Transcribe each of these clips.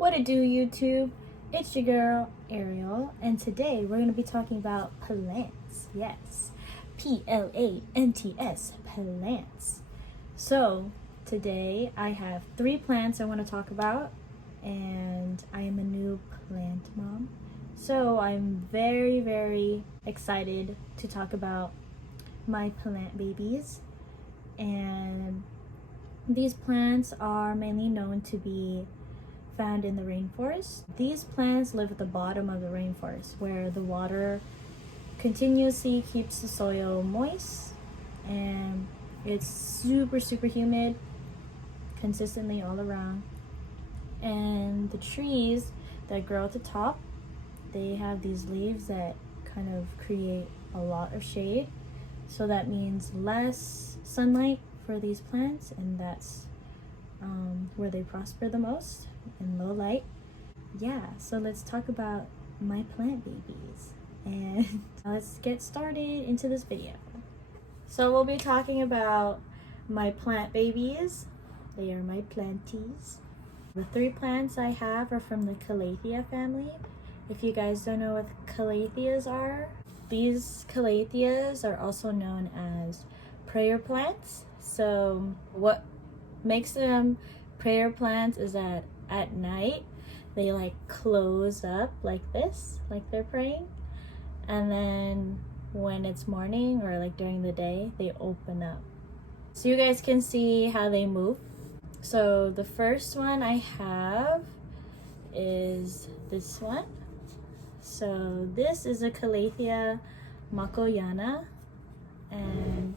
What it do, YouTube? It's your girl Ariel, and today we're going to be talking about plants. Yes, plants, plants. So today I have 3 plants I want to talk about, and I am a new plant mom. So I'm very excited to talk about my plant babies. And these plants are mainly known to be found in the rainforest. These plants live at the bottom of the rainforest where the water continuously keeps the soil moist, and it's super humid consistently all around. And the trees that grow at the top, they have these leaves that kind of create a lot of shade, so that means less sunlight for these plants, and that's where they prosper the most, in low light. Yeah, so let's talk about my plant babies, and let's get started into this video. So we'll be talking about my plant babies. They are my planties. The 3 plants I have are from the Calathea family. If you guys don't know what Calatheas are, these Calatheas are also known as prayer plants. So what makes them prayer plants is that at night they like close up like this, like they're praying, and then when it's morning or like during the day, they open up so you guys can see how they move. So the first one I have is this one. So this is a Calathea makoyana, and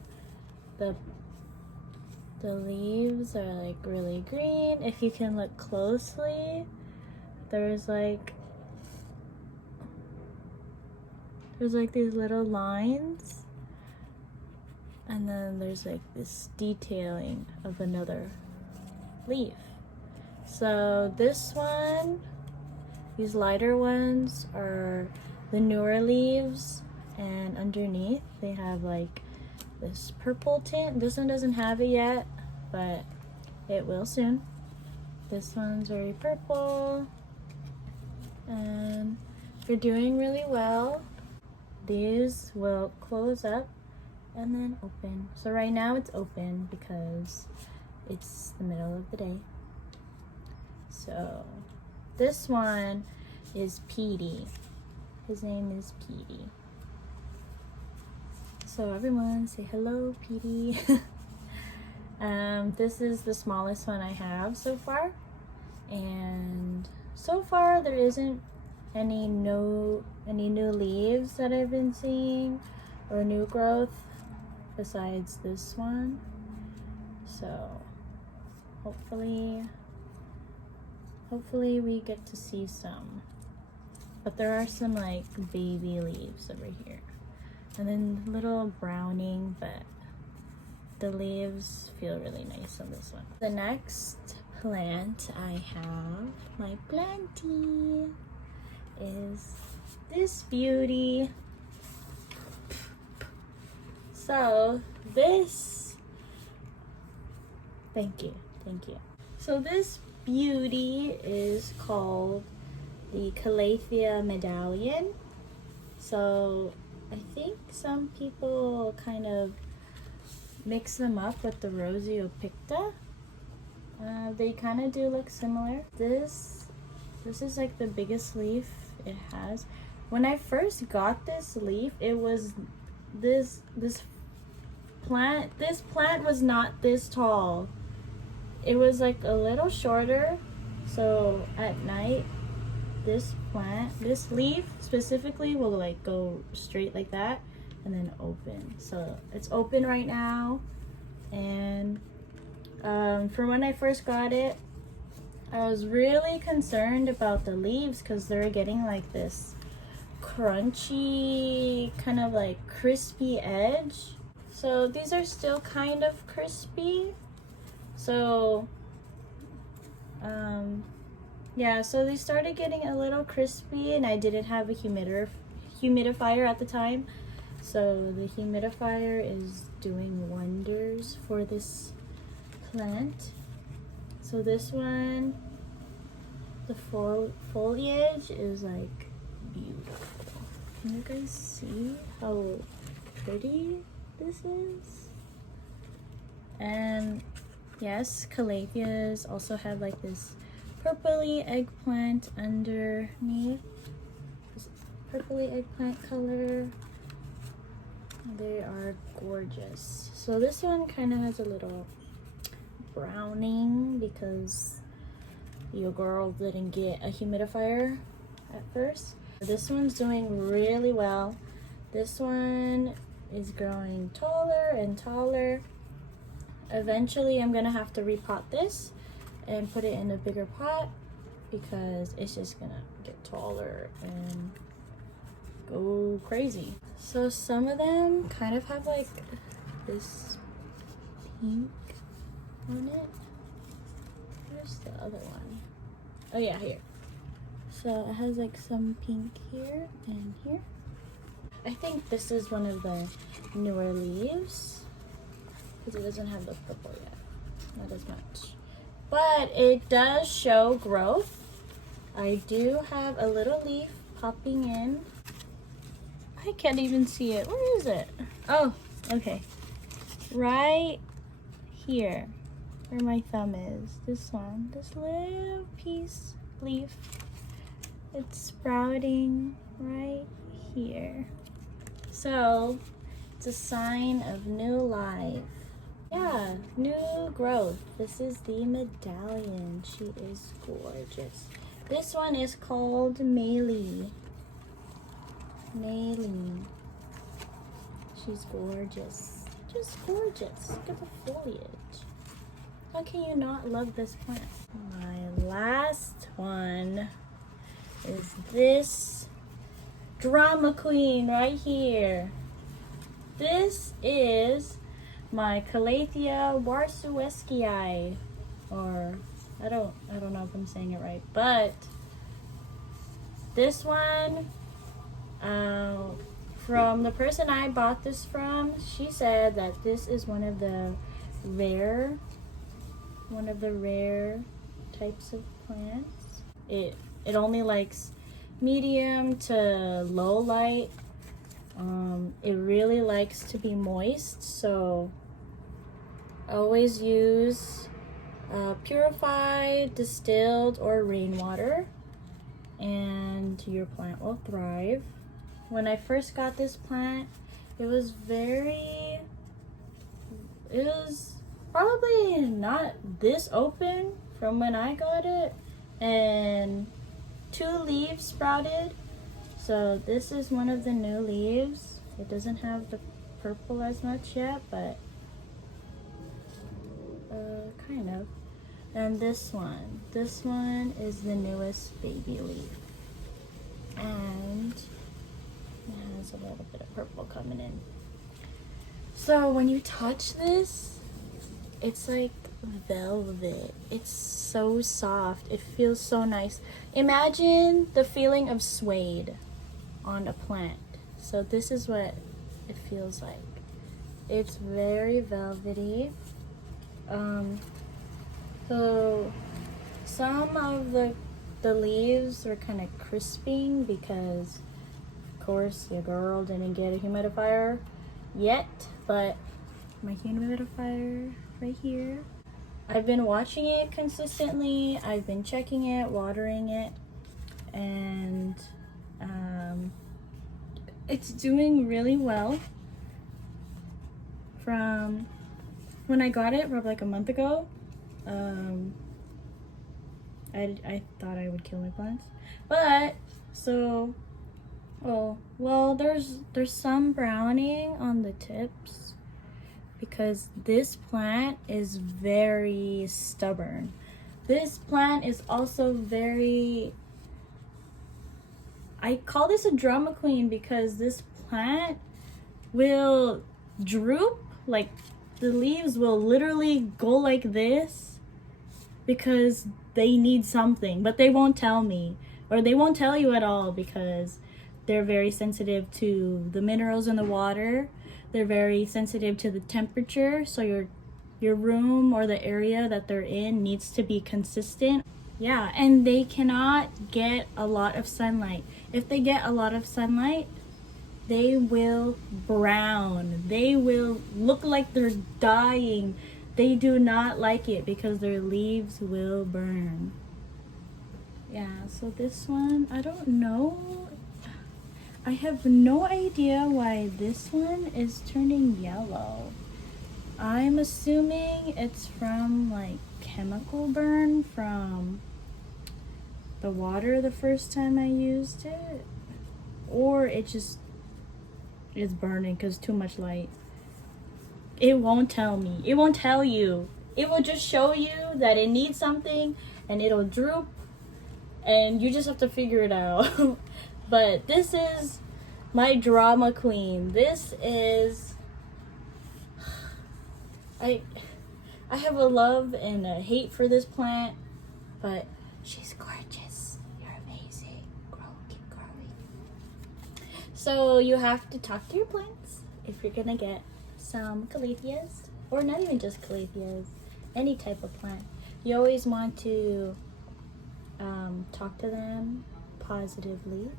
the leaves are like really green. If you can look closely, there's like these little lines, and then there's like this detailing of another leaf. So this one, these lighter ones are the newer leaves, and underneath they have like this purple tint. This one doesn't have it yet, but it will soon. This one's very purple, and if you're doing really well, these will close up and then open. So right now it's open because it's the middle of the day. So this one is Petey. His name is Petey. So everyone say hello, Petey. This is the smallest one I have so far, and so far there isn't any new leaves that I've been seeing or new growth besides this one. So hopefully we get to see some, but there are some like baby leaves over here, and then little browning, but the leaves feel really nice on this one. The next plant I have, my planty, is this beauty. So this, thank you. So this beauty is called the Calathea medallion. So I think some people kind of mix them up with the Rosio picta. They kind of do look similar. This is like the biggest leaf it has. When I first got this leaf, it was this plant was not this tall. It was like a little shorter. So at night, this leaf specifically will like go straight like that and then open. So it's open right now, and from when I first got it, I was really concerned about the leaves because they're getting like this crunchy, kind of like crispy edge. So these are still kind of crispy. So yeah, so they started getting a little crispy, and I didn't have a humidifier at the time. So the humidifier is doing wonders for this plant. So this one The foliage is like beautiful. Can you guys see how pretty this is? And yes, Calatheas also have like this purpley eggplant underneath. This purpley eggplant color. They are gorgeous. So this one kind of has a little browning because your girl didn't get a humidifier at first. This one's doing really well. This one is growing taller and taller. Eventually I'm gonna have to repot this and put it in a bigger pot because it's just gonna get taller and go crazy. So some of them kind of have like this pink on it. Where's the other one? Oh yeah, here. So it has like some pink here and here. I think this is one of the newer leaves because it doesn't have the purple yet, not as much. But it does show growth. I do have a little leaf popping in. I can't even see it. Where is it? Oh, okay. Right here, where my thumb is. This one, this little piece, leaf. It's sprouting right here. So, it's a sign of new life. Yeah, new growth. This is the medallion. She is gorgeous. This one is called Maylee. Maylee. She's gorgeous. Just gorgeous. Look at the foliage. How can you not love this plant? My last one is this drama queen right here. This is my Calathea warsueskii, or I don't know if I'm saying it right, but this one, from the person I bought this from, she said that this is one of the rare types of plants. It only likes medium to low light. It really likes to be moist, so always use purified, distilled, or rainwater, and your plant will thrive. When I first got this plant, it was probably not this open from when I got it, and 2 leaves sprouted. So this is one of the new leaves. It doesn't have the purple as much yet, but kind of. And this one is the newest baby leaf, and it has a little bit of purple coming in. So when you touch this, it's like velvet. It's so soft. It feels so nice. Imagine the feeling of suede on a plant. So this is what it feels like. It's very velvety. So some of the leaves are kind of crisping because of course your girl didn't get a humidifier yet, but my humidifier right here. I've been watching it consistently. I've been checking it, watering it, and it's doing really well. From when I got it probably like a month ago, I thought I would kill my plants, but so well there's some browning on the tips because this plant is very stubborn. This plant is also very, I call this a drama queen because this plant will droop, like the leaves will literally go like this because they need something, but they won't tell me, or they won't tell you at all because they're very sensitive to the minerals in the water. They're very sensitive to the temperature, so your room or the area that they're in needs to be consistent. Yeah, and they cannot get a lot of sunlight. If they get a lot of sunlight, they will brown. They will look like they're dying. They do not like it because their leaves will burn. Yeah, so this one, I don't know. I have no idea why this one is turning yellow. I'm assuming it's from like chemical burn from the water the first time I used it, or it just is burning because too much light. It won't tell me. It won't tell you. It will just show you that it needs something and it'll droop and you just have to figure it out. But this is my drama queen. This is I have a love and a hate for this plant, but she's gorgeous. You're amazing. Grow, keep growing. So you have to talk to your plants if you're gonna get some Calatheas, or not even just Calatheas, any type of plant. You always want to talk to them positively,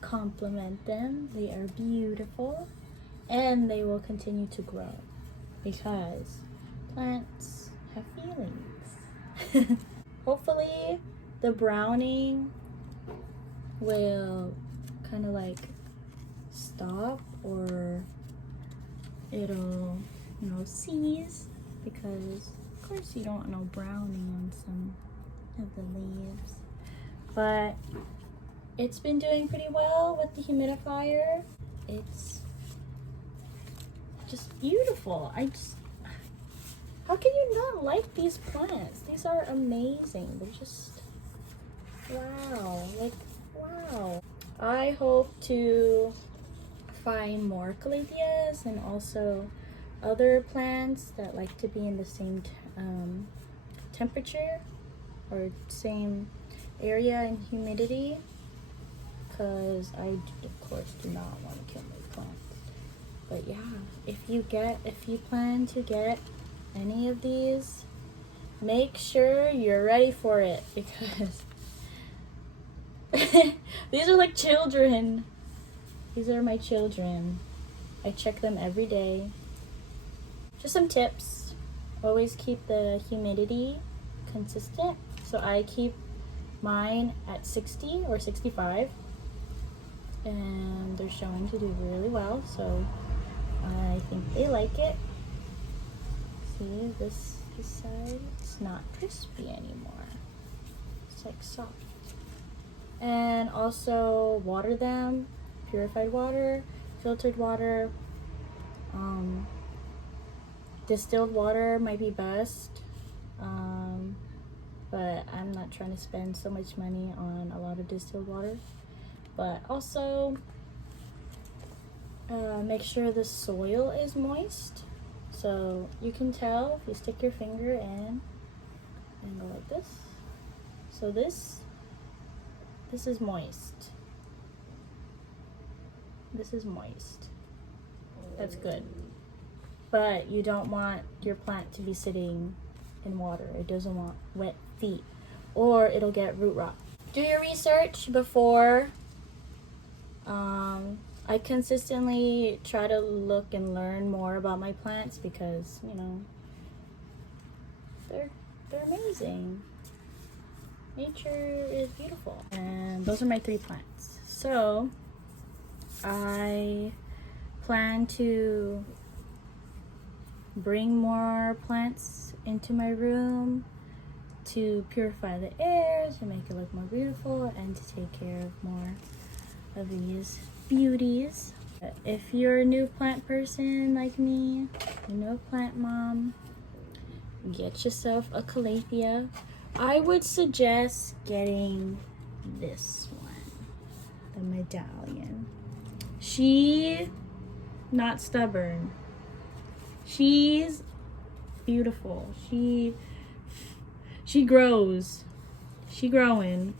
compliment them. They are beautiful, and they will continue to grow because plants have feelings. Hopefully the browning will kind of like stop, or it'll, cease, because of course you don't want no browning on some of the leaves. But it's been doing pretty well with the humidifier. It's just beautiful. How can you not like these plants? These are amazing. They're just, wow, like, wow. I hope to find more Calatheas and also other plants that like to be in the same temperature or same area and humidity, because I of course do not want to kill my plants. But yeah, if you plan to get any of these, make sure you're ready for it, because these are like children. These are my children. I check them every day. Just some tips. Always keep the humidity consistent. So I keep mine at 60 or 65. And they're showing to do really well. So I think they like it. See, this side, it's not crispy anymore. It's like soft. And also water them. Purified water, filtered water, distilled water might be best, but I'm not trying to spend so much money on a lot of distilled water. But also make sure the soil is moist, so you can tell if you stick your finger in and go like this. So this is moist. This is moist. That's good. But you don't want your plant to be sitting in water. It doesn't want wet feet, or it'll get root rot. Do your research before. I consistently try to look and learn more about my plants because, they're amazing. Nature is beautiful. And those are my 3 plants. So I plan to bring more plants into my room to purify the air, to make it look more beautiful, and to take care of more of these beauties. If you're a new plant person like me, a new plant mom, get yourself a Calathea. I would suggest getting this one, the medallion. She not stubborn. She's beautiful. She grows. She growing.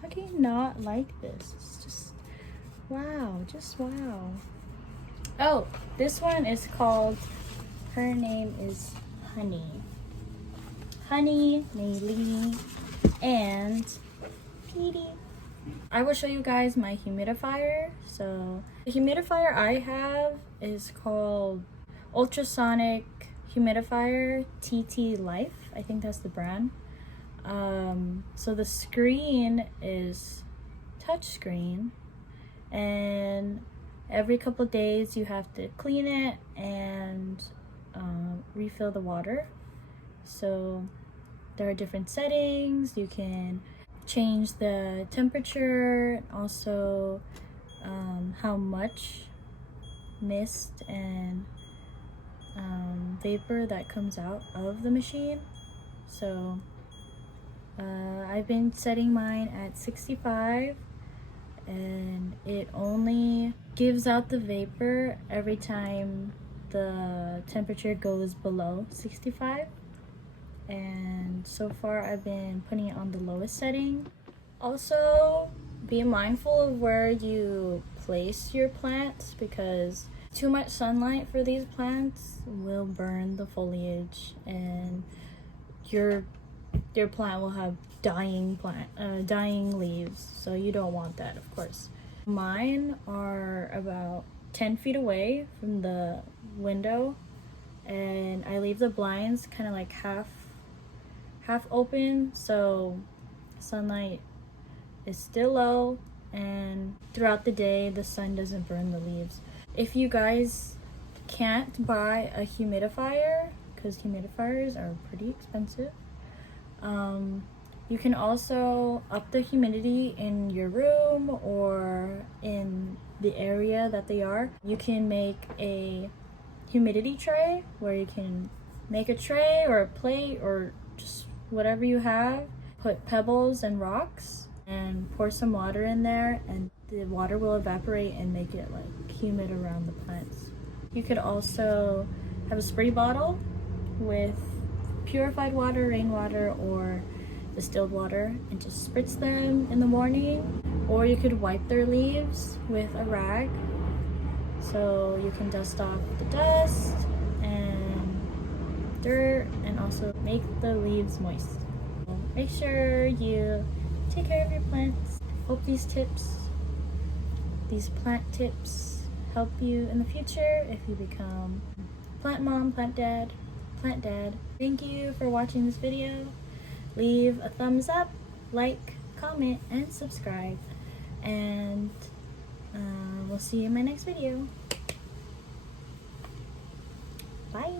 How can you not like this? It's just wow, just wow. Oh, this one is called, her name is Honey. Honey, Maylee, and Petey. I will show you guys my humidifier. So the humidifier I have is called Ultrasonic Humidifier TT Life. I think that's the brand. So the screen is touch screen, and every couple days you have to clean it and refill the water. So there are different settings. You can change the temperature, also how much mist and vapor that comes out of the machine. So I've been setting mine at 65, and it only gives out the vapor every time the temperature goes below 65. And so far I've been putting it on the lowest setting. Also, be mindful of where you place your plants, because too much sunlight for these plants will burn the foliage, and your plant will have dying leaves, so you don't want that, of course. Mine are about 10 feet away from the window, and I leave the blinds kind of like half open, so sunlight is still low, and throughout the day the sun doesn't burn the leaves. If you guys can't buy a humidifier, because humidifiers are pretty expensive, you can also up the humidity in your room or in the area that they are. You can make a humidity tray, where you can make a tray or a plate or just whatever you have, put pebbles and rocks and pour some water in there, and the water will evaporate and make it like humid around the plants. You could also have a spray bottle with purified water, rainwater, or distilled water, and just spritz them in the morning. Or you could wipe their leaves with a rag, so you can dust off the dust and dirt, and also make the leaves moist. So make sure you take care of your plants. Hope these plant tips help you in the future if you become plant mom, plant dad. Thank you for watching this video. Leave a thumbs up, like, comment, and subscribe, and we'll see you in my next video. Bye.